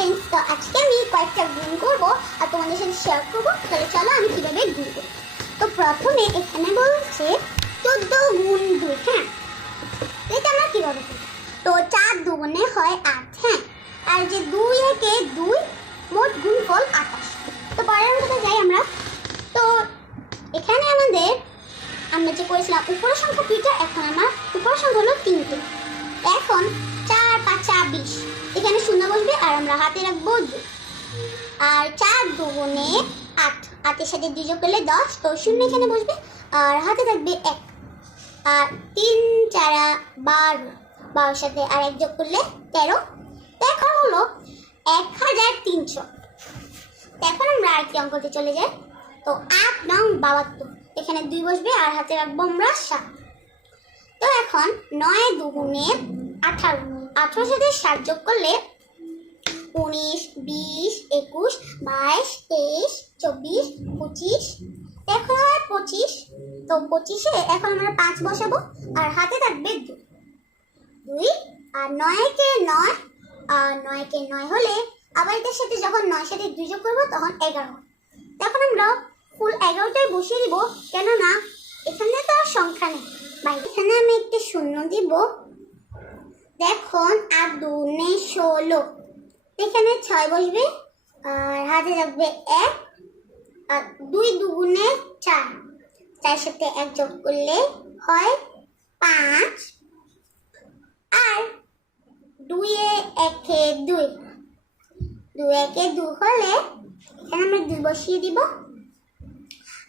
Friends তো আজকে আমি কয়েকটা গুণ করব আর তোমাদের সাথে শেয়ার করব। তাহলে চলো আমি কীভাবে গুণ করব? তো প্রথমে এখানে বলছে, চোদ্দ গুণ দুই হ্যাঁ? এটা আমরা কীভাবে করব? তো চার দুগুণে হয় আট হ্যাঁ? আর যে দুই একে দুই, মোট গুণফল আঠাশ। তো পরের মতো যাই আমরা। তো এখানে আমাদের, আমরা যে করেছিলাম, উপরের সংখ্যা এখন আমার আর আমরা হাতে রাখব দুই আর চার, দুগুণে আট। আটের সাথে দুই করলে দশ, তো শূন্য এখানে বসবে। আর হাতে থাকবে এক। আর তিন, চারা বারো। বারোর সাথে আর এক যোগ করলে তেরো। এখন হলো এক হাজার তিনশো। এখন আমরা আরেকটি অঙ্কতে চলে যাই। তো আট নং বাহাত্তর। এখানে দুই বসবে, আর হাতে রাখব আমরা সাত। তো এখন নয়, দুগুণে আঠারো। আঠারোর সাথে সাত যোগ করলে উনিশ, বিশ, একুশ, বাইশ, তেইশ, চব্বিশ, পঁচিশ। এখন হয় পঁচিশ। তো পঁচিশে এখন আমরা পাঁচ বসাবো আর হাতে থাকবে দুই দুই আর নয়কে নয়। আর নয়কে নয় হলে আবার এটার সাথে যখন নয় সাথে দুই যোগ করব তখন এগারো। তখন আমরা ফুল এগারোটাই বসিয়ে দিব। কেননা এখানে তো আর সংখ্যা নেই। বা এখানে আমি একটি শূন্য দিব। দেখুন, আর দুনে ষোলো। এখানে ছয় বসবে, আর হাতে থাকবে এক, আর দুই দুগুণে চার। চার সাথে এক যোগ করলে হয় পাঁচ। আর দুইয়ে একে দুই। দুই একে দু হলে এখানে আমরা দুই বসিয়ে দিব।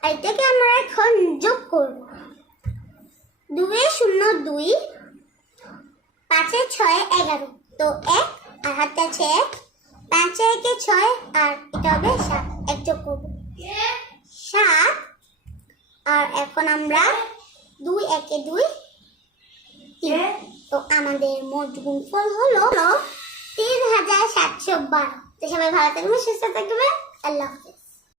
আর এটাকে আমরা এখন যোগ করব। দুয়ে শূন্য দুই, পাঁচে ছয় এগারো। তো এক আর হাতে আছে পাঁচে, একে, ছয়, আর এটা হবে সাত। এক যোগ সাত, আর এখন আমরা দুই, একে দুই, তিন। তো আমাদের মোট গুণফল হলো তিন হাজার সাতশো বারো। তো সবাই ভালো থাকবে সুস্থ থাকবে আল্লাহ হাফিজ।